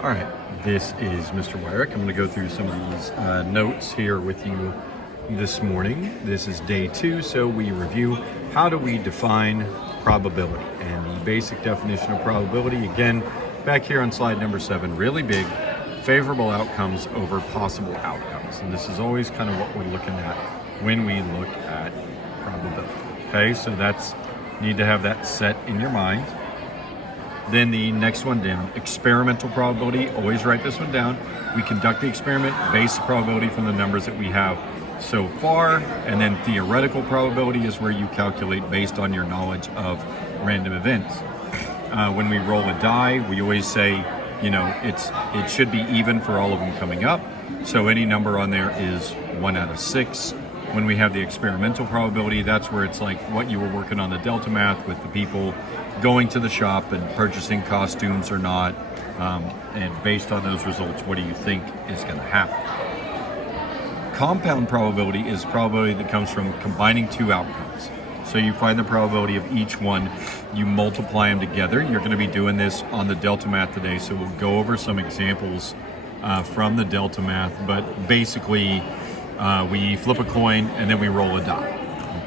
All right, this is Mr. Wyrick. I'm going to go through some of these notes here with you this morning. This is day 2, so we review how do we define probability. And the basic definition of probability, again, back here on slide number 7, really big, favorable outcomes over possible outcomes. And this is always kind of what we're looking at when we look at probability. Okay, so need to have that set in your mind. Then the next one down, experimental probability, always write this one down. We conduct the experiment, base the probability from the numbers that we have so far, and then theoretical probability is where you calculate based on your knowledge of random events. When we roll a die, we always say, it should be even for all of them coming up. So any number on there is 1 out of 6. When we have the experimental probability, that's where it's like what you were working on the delta math with the people going to the shop and purchasing costumes or not, and based on those results, what do you think is going to happen? Compound probability is probability that comes from combining two outcomes. So you find the probability of each one, you multiply them together. You're going to be doing this on the delta math today, so we'll go over some examples from the delta math, but basically we flip a coin and then we roll a die,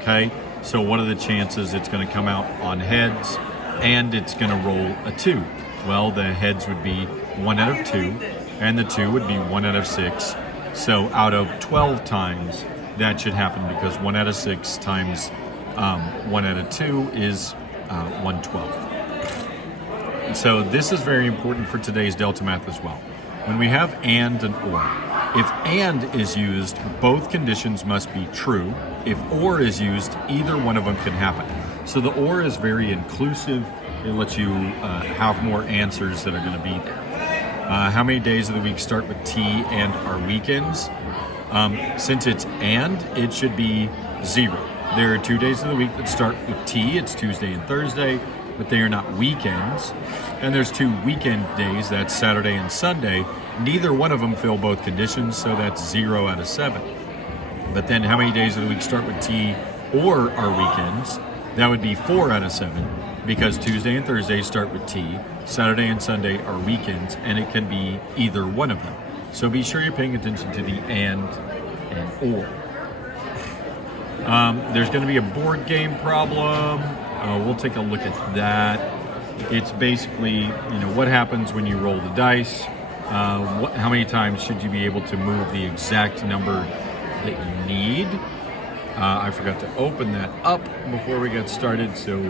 okay? So what are the chances it's going to come out on heads and it's going to roll a 2? Well, the heads would be 1 out of 2 and the 2 would be 1 out of 6. So out of 12 times that should happen, because 1 out of 6 times 1 out of 2 is 1/12. So this is very important for today's delta math as well. When we have and or, if and is used, both conditions must be true. If or is used, either one of them can happen. So the or is very inclusive. It lets you have more answers that are going to be there. How many days of the week start with T and are weekends? Since it's and, it should be 0. There are 2 days of the week that start with T. It's Tuesday and Thursday, but they are not weekends. And there's 2 weekend days, that's Saturday and Sunday. Neither one of them fill both conditions, so that's 0 out of 7. But then how many days of the week start with T or are weekends? That would be 4 out of 7, because Tuesday and Thursday start with T, Saturday and Sunday are weekends, and it can be either one of them. So be sure you're paying attention to the and or. There's going to be a board game problem. We'll take a look at that. It's basically, what happens when you roll the dice. How many times should you be able to move the exact number that you need? I forgot to open that up before we got started, so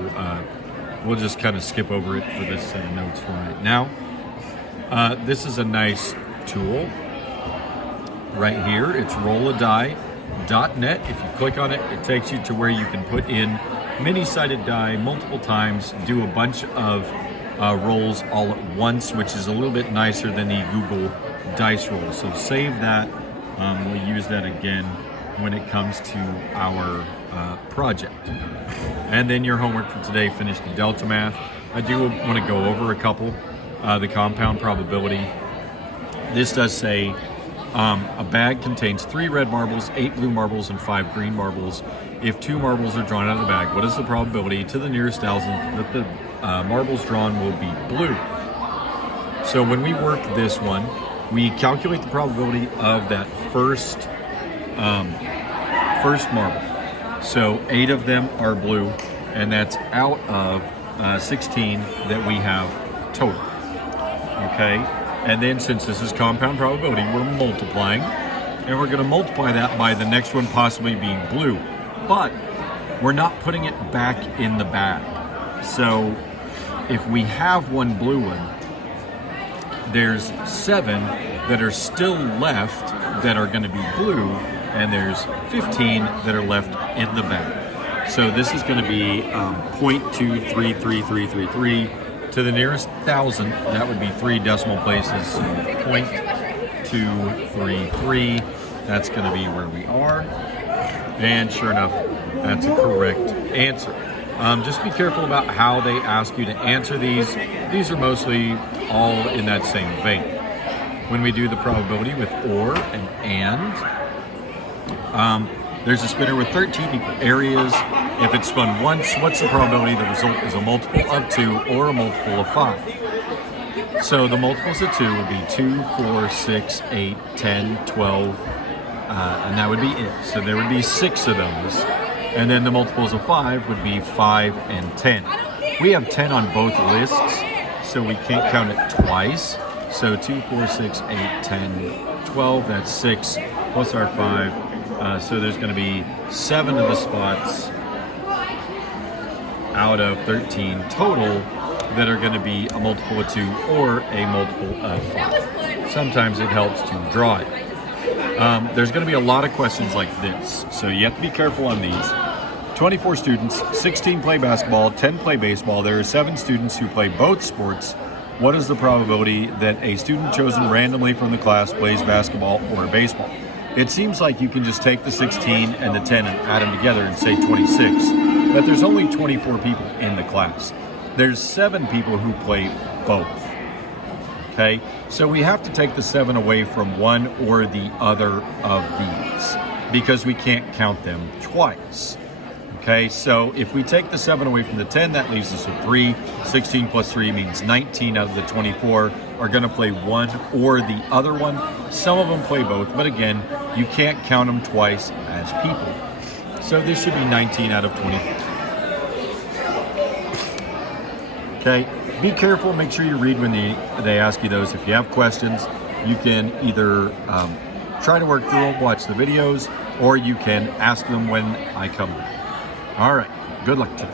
we'll just kind of skip over it for this notes for right now. This is a nice tool right here. It's rolladie.net. If you click on it, it takes you to where you can put in many-sided die multiple times, do a bunch of rolls all at once, which is a little bit nicer than the Google Dice Roll. So save that. We'll use that again when it comes to our project. And then your homework for today, finish the delta math. I do want to go over a couple. The compound probability. This does say a bag contains 3 red marbles, 8 blue marbles, and 5 green marbles. If 2 marbles are drawn out of the bag, what is the probability to the nearest 1,000 that the marbles drawn will be blue? So when we work this one, we calculate the probability of that first marble. So 8 of them are blue, and that's out of 16 that we have total. Okay, and then since this is compound probability, we're multiplying, and we're going to multiply that by the next one possibly being blue, but we're not putting it back in the bag. So if we have one blue one, there's 7 that are still left that are going to be blue, and there's 15 that are left in the bag. So this is going to be 0.233333 to the nearest 1,000. That would be 3 decimal places. 0.233. That's going to be where we are. And sure enough, that's a correct answer. Just be careful about how they ask you to answer these. These are mostly all in that same vein. When we do the probability with or and, there's a spinner with 13 equal areas. If it's spun once, what's the probability the result is a multiple of 2 or a multiple of 5? So the multiples of 2 would be 2, 4, 6, 8, 10, 12, and that would be it. So there would be 6 of those. And then the multiples of 5 would be 5 and 10. We have 10 on both lists, so we can't count it twice. So 2, 4, 6, 8, 10, 12, that's 6, plus our 5. So there's going to be 7 of the spots out of 13 total that are going to be a multiple of 2 or a multiple of 5. Sometimes it helps to draw it. There's going to be a lot of questions like this, so you have to be careful on these. 24 students, 16 play basketball, 10 play baseball. There are 7 students who play both sports. What is the probability that a student chosen randomly from the class plays basketball or baseball? It seems like you can just take the 16 and the 10 and add them together and say 26, but there's only 24 people in the class. There's 7 people who play both. Okay, so we have to take the 7 away from one or the other of these because we can't count them twice. Okay, so if we take the 7 away from the 10, that leaves us with 3. 16 plus 3 means 19 out of the 24 are going to play one or the other one. Some of them play both, but again, you can't count them twice as people. So this should be 19 out of 24. Okay, be careful, make sure you read when they ask you those. If you have questions, you can either try to work through them, watch the videos, or you can ask them when I come back. All right, good luck today.